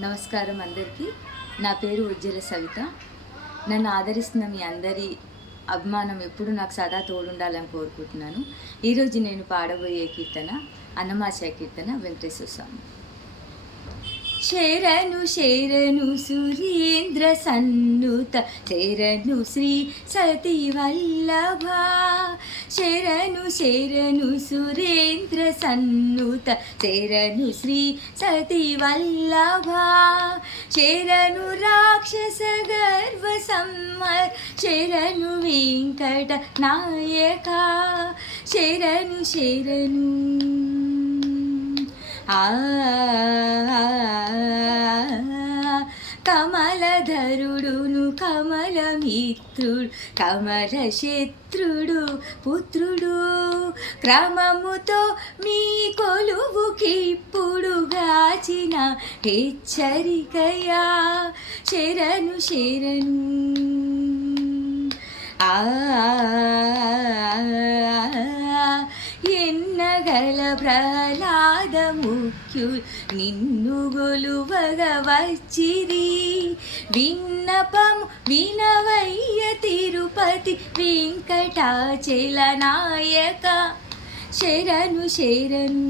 నమస్కారం అందరికీ. నా పేరు ఉజ్జల సవిత. నన్ను ఆదరిస్తున్న మీ అందరి అభిమానం ఎప్పుడు నాకు సదా తోడుండాలని కోరుకుంటున్నాను. ఈరోజు నేను పాడబోయే కీర్తన అన్నమాచార్య కీర్తన వెంకటేశ్వర స్వామి. శరణు శరణు సురేంద్ర సన్నుత శరణు శ్రీ సతీ వల్లభ. శరణు శరణు సురేంద్ర సన్నుత శరణు శ్రీ సతీ వల్లభ. శరణు రాక్షస గర్వ సంహర్ శరణు వెంకట నాయక. శరణు శరణు కమలధరుడును కమలమిత్రుడు కమల శత్రుడు పుత్రుడు క్రమముతో మీ కొలువుకిప్పుడు గాచిన హెచ్చరికయా. శరణు శరణు ఎన్నగల ప్రహ్లాద ముఖ్యులు నిన్ను గొలువగ వచ్చిరి. విన్నపము వినవయ్య తిరుపతి వెంకటాచల నాయక. శరణు శరణు